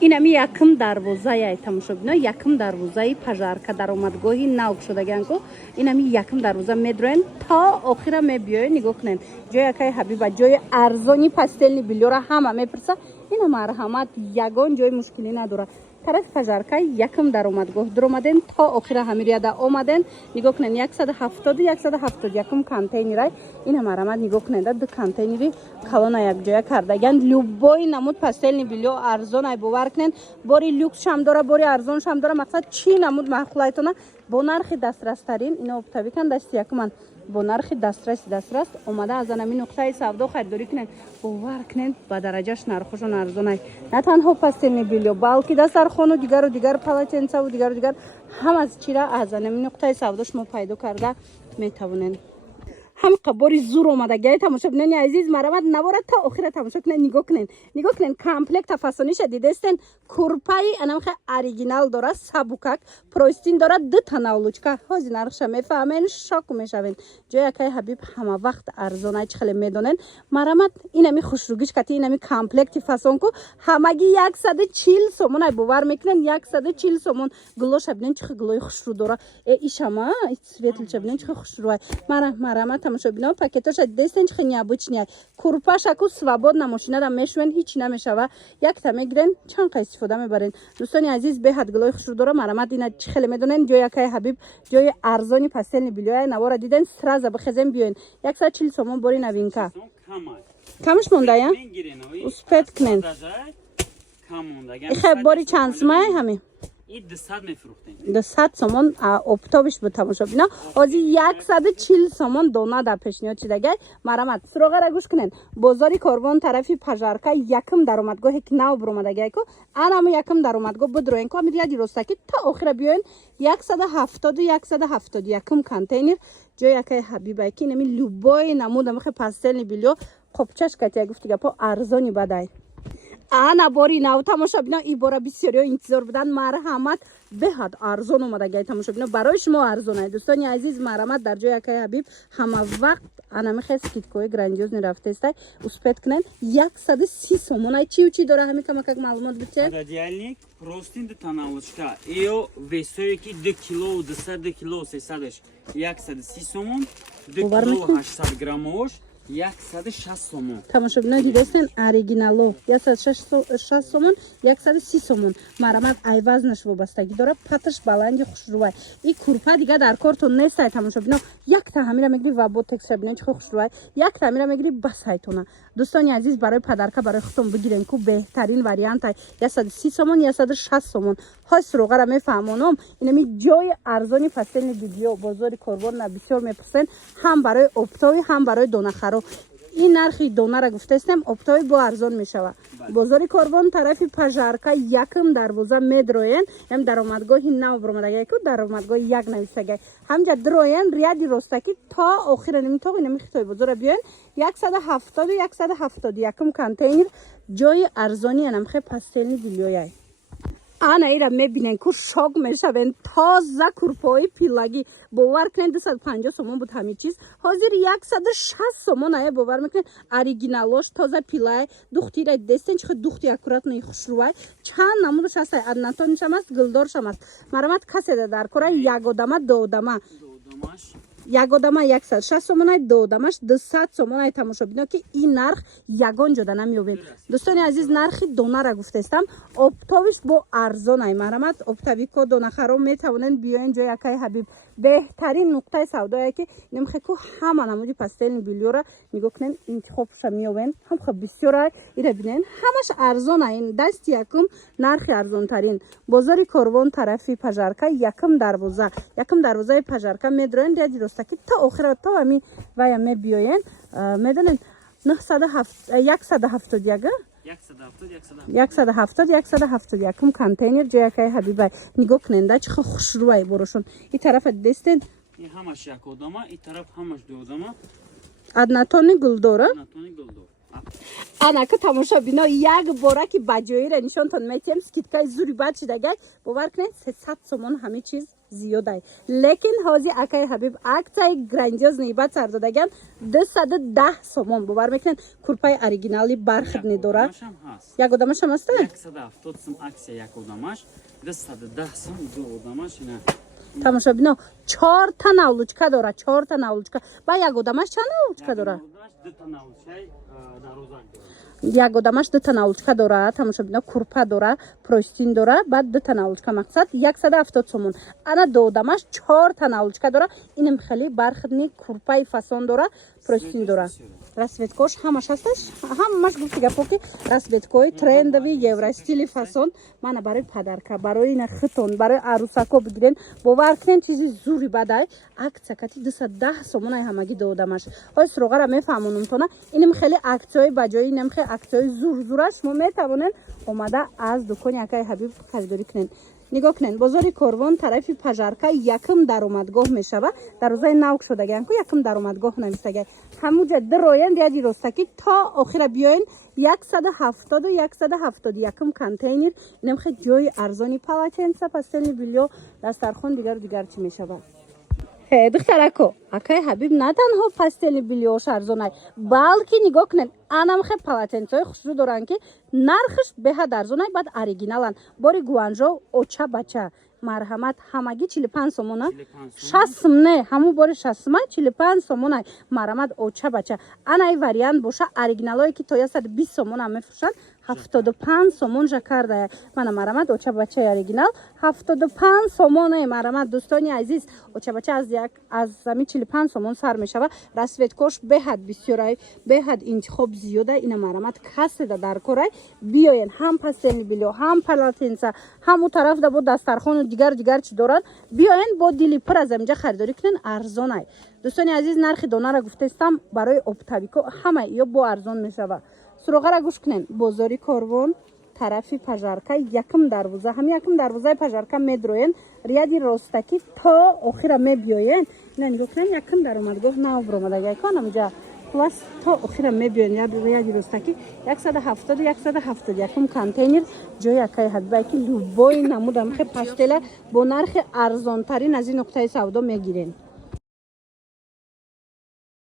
اینمی یکم دروازه تماشابینا یکم دروازه پژارکا درآمدگاهی نو شدگان کو اینمی یکم دروازه میدرن تا آخر میبیاین نگاه کنین جای که حبیبا جای ارزانی پاستل بیلورا همه میپرسه اینا مرحمت یگان جای مشکلی نداره طرف پژارکا یکم درآمدگاه درآمدن تا آخر همیریادا اومدن نگاه کنین 170 یکم کانتینر اینا مرحمت نگاه کنین دو کانتینری کلون یک جای کردگان لوبای نمود پاستل بیلو ارزان باور کنین باری لوکس هم داره باری ارزان هم داره مقصد چی نمود محلایتونه با نرخ دسترس ترین اینا ابتدایی کن دست یکم با نرخ دسترس اومده از همین نقطه سودا خریداری کنن باور کنن با درجهش نرخشون ارزونه نه تنها پاستل بیلو بلکه دسترخوان و دیگر پالاتنسا و دیگر هم از چیرا از همین نقطه سوداش ما پیدا کرده میتونن هم قباری زور اومده گای تماشا بینین عزیز مرامت نباره تا آخر تماشا کنین نگاه کنین کامپلکت فاسونیش دیده استن کورپای انم خیلی اوریجینال داره سبوکک پروستین داره دو تا نولوچکا هازی نرخش میفهمین شاک میشوین جای که حبیب همه وقت ارزانه چخلی میدونن مرامت اینمی خوشروگیش کتی اینمی کامپلکت فاسون کو همگی 140 سومون باور میکنن 140 سومون گلوش ببینین چه گلوی خوشرو داره ایشما سویتل چه ببینین چه خوشروه مرامت тамошобино пакеташа дестен чхи необычная курпашаку свободна машина да мешвен ҳеч намешава якта мегирен чанқа истифода мебарен дӯстони азиз беҳад гулои хушрудора марамат ина чӣ хеле медонен ҷои якаи ҳабиб ҷои арзони пастелни билёя навора диден сраза бихезем биёен 140 сомон бори новинка камш мондая успет кнен ихе бори чанд сомай ҳами 200 میفروختیم 200 سومون اپتابش به تماشا بینا ازی 140 سومون دونه در پیشنهاد چیده گای مرامت سراغ را گوش کنین بازاری کاروان طرفی پژارکا یکم درآمدگاه که نو برومده گای کو انم یکم درآمدگاه بدروین کو امیر یادی راستا تا آخر بیاین 170 یکم کانتینر جای که حبیبای کی نمی لوبای نمود مخ پاستل بیلو قبچش کتی گفتی گپا ارزانی بدای انا باری نو تماشا بینا ای بارا بسیاری انتظار بدن مرحمت بهاد ارزان اومده گای تماشا بینا برای شما ارزانه دوستانی عزیز مرحمت در جای که حبیب همه وقت انا میخواد سکیتکوی گراندیوز رفته است اسپت کنن 130 سومون چی داره همین کمک معلومات بده радиальник простин таналочка ио весои ки 2 кило 200 кило 300 130 сомон 2 кило 800 граммош 160 сомон тамошо бино дидастен оригинало 160 сомон 130 сомон марамат айвазнаш вобастагӣ дора паташ баланди хушрӯвай и курпа дига дар кортон нестай тамошо бино якта ҳамира мегири ва бо текстра бино чӣ хушрӯвай якта ҳамира мегири ба сайтона дӯстони азиз барои падарка барои хутон бигирен ку беҳтарин варианта 130 сомон 160 сомон ҳой суроғара мефаҳмонам инами ҷои арзони пастелни бидиё бозори корбонна бисёр мепурсен ҳам барои оптои ҳам барои донахаро این نرخی دونه را گفته استم اپتای با ارزان می شود بازار کاروان طرفی پژارکا یکم دروازه میدروین هم درآمدگاهی نو برآمده که درآمدگاه یک نویسته همجا دروین ریادی راستکی تا آخر نمیتوی نمیخوای بازار بیاین 170 یکم کانتینر جای ارزانی نمخه پاستلنی بیلیوی انا ایرا میبینن که شاک میشون تازه کورپای پیلاگی باور کنین 250 سومون بود همه چیز حاضر 160 سومون ای باور میکنین اوریجینالش تازه پیلای دختری را دستن چه دختی اکورات نی خوشروای چند نمودش هست ادناتونش هم است گلدارش هم است مرامت کسی در کره یگادما دودما یگادما 160 سومون دودماش 200 سومون تماشا بینا که این نرخ یگان جدا نمیوبین دوستان عزیز نرخی دونه را گفته استم اپتاویش با ارزان ای مرامت اپتاویکو دونه خرام میتونن بیاین جای یکای حبیب بهترین نقطه سودایی که نمیخه که همه نمودی پاستل بیلیو را میگو کنن انتخابش میوبین هم خب بسیار ایره بینن همش ارزان این دست یکم نرخ ارزان ترین بازار کاروان طرفی پژارکا یکم دروازه پژارکا میدرن ریادی راستکی تا آخر تا همی و می بیاین میدونن 170 یکم کانتینر جای که حبیبای نگاه کننده چه خوشروای براشون این طرف دستن این همش یک آدمه این طرف همش دو آدمه ادناتونی گلدوره انا که تماشا بینا یک بارکی بجایی را نشان تان میتیم سکیتکای زوری بد شده گل باور کنین 300 سومون همه چیز зиёдай. Лекин ҳозир акай ҳабиб аксияи грандиозни бад сар додаган 210 сомон бовар мекунанд. Курпаи оригинали бархатни дора. Як одамаш ҳам аста? 170 сом аксия як одамаш, 210 сом ду одамаш ина. Тамошобино 4 та навлучка дора, 4 та навлучка. Ба як одамаш чанд навлучка дора? 2 та навлучай дарозак дора. Як одамаш 2 та навлучка дора, тамошобино курпа дора, простин дора, баъд 2 та навлучка мақсад 170 сомон. Ана ду одамаш 4 та навлучка дора. Инам хеле бархатни курпаи фасон дора, простин дора. Расветкош ҳамаш ҳасташ? Ҳамаш гуфти гапоки расветкои трендови евростили фасон мана барои падарка, барои ина хитон, барои арусако бигирен. Бовар кунен чизи зури бадай. Акция кати 210 сомонай ҳамаги ду одамаш. Ҳоз суроғара мефаҳмонумтона. Инам хеле аксияи баҷои инам хеле аксияи зур-зура шумо метавонен омада аз дукони акай ҳабиб харидорӣ кунен. нигоҳ кунед, бозори Корвон тарафи пажарка якм даромадгоҳ мешава. Дарозаи нав шудаган ку якм даромадгоҳ намистаган. Ҳамуҷа дироен яди ростаки то охира биёен 170 контейнер. Инам хе ҷои арзони палаченца, пастели бильё, дастархон дигар чӣ мешава. Духтарако, акай ҳабиб на танҳо пастели бильёш арзонай, балки нигоҳ кунед, анам хе палатенцои хусусӣ доранд ки нархш беҳад арзонай, баъд оригиналан. Бори гуанжо оча бача марҳамат ҳамаги 45 сомона. 60 не, ҳамун бори 60 45 сомонай марҳамат оча бача. Анай вариант боша оригиналое ки то 120 сомон ҳам мефурӯшанд. 75 сомон жакарда мана марҳамат оча бачаи оригинал 75 сомоне марҳамат. Дӯстони азиз, оча бача аз зами 45 сомон сар мешава. Расветкош беҳад бисёрай, беҳад интихоб зиёда. Ина марҳамат каседа дар корай биёен, ҳам пастели билё, ҳам палатенса, ҳаму тараф да бо дастархону дигар чӣ доранд. Биёен бо дили пур аз амҷа харидорӣ кунен, арзонай. Дӯстони азиз, нархи донара гуфтаистам барои обтабико ҳамаи ё бо арзон мешава. Суроғара гӯш кунен, бозори Корвон тарафи пажарка якм дарвоза, ҳам якм дарвозаи пажарка медроен, рияди ростаки то охира мебиёен. Ина нигоҳ кунен, якм даромадгоҳ нав бромадаги канамҷа плас то охира мебиёен, рияди ростаки 170 контейнер ҷои акай ҳабибай ки любой намудам хе пастела бо нархи арзонтарин аз ин нуқтаи савдо мегирен.